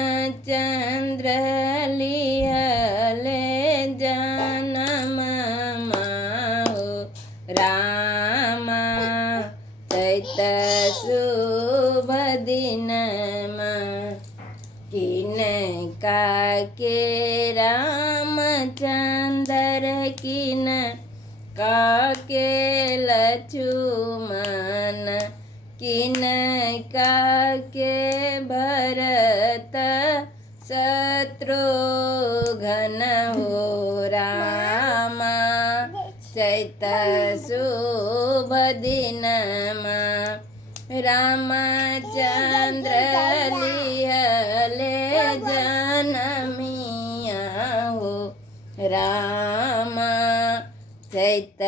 रामचंद्र लिहले जन्म माहो रामा चैत शुभ दिनमा किन काके रामचंद्र किन काके लक्ष्मण किन काके भरत शत्रुघ्न हो रामा चैत शुभ दिनमा रामचंद्र लिहले जनमिया हो रामा चैत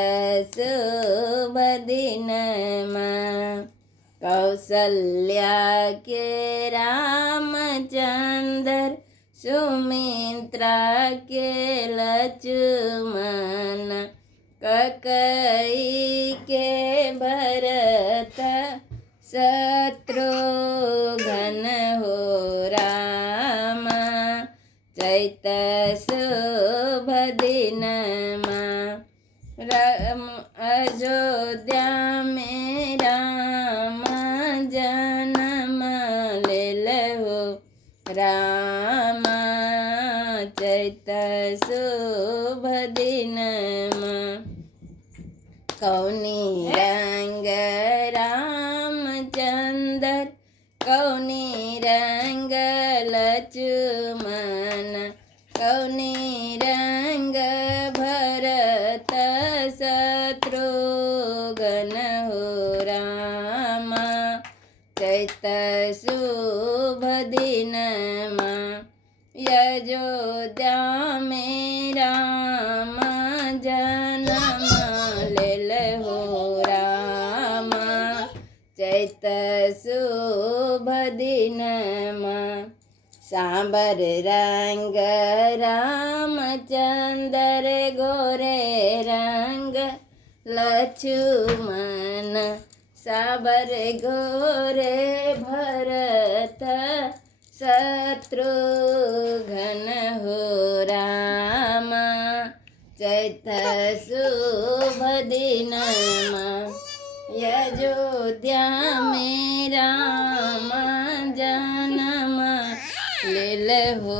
शुभ दिनमा कौसल्या के रामचंद्र सुमित्रा के लक्ष्मण ककई के भरत शत्रुघ्न हो रामा चैत शुभ दिनमा अयोध्या में राम जन्म लेल हो रामा चैत शुभ दिनमा कौनी रंग रामचंद्र कौनी रंग लक्ष्मण कौनी रंग भरत शत्रुघ्न हो रामा चैत शुभ दिनमा अयोध्या में राम जन्म लेल हो रामा चैत शुभ दिनमा सांबर रंग रामचंद्र गोरे रंग लक्ष्मण साबर गोरे भरत शत्रुघ्न हो रामा चैत शुभ दिनमा अयोध्या में राम जन्म लेल हो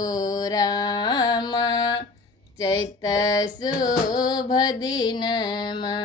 रामा चैत शुभ दिनमा।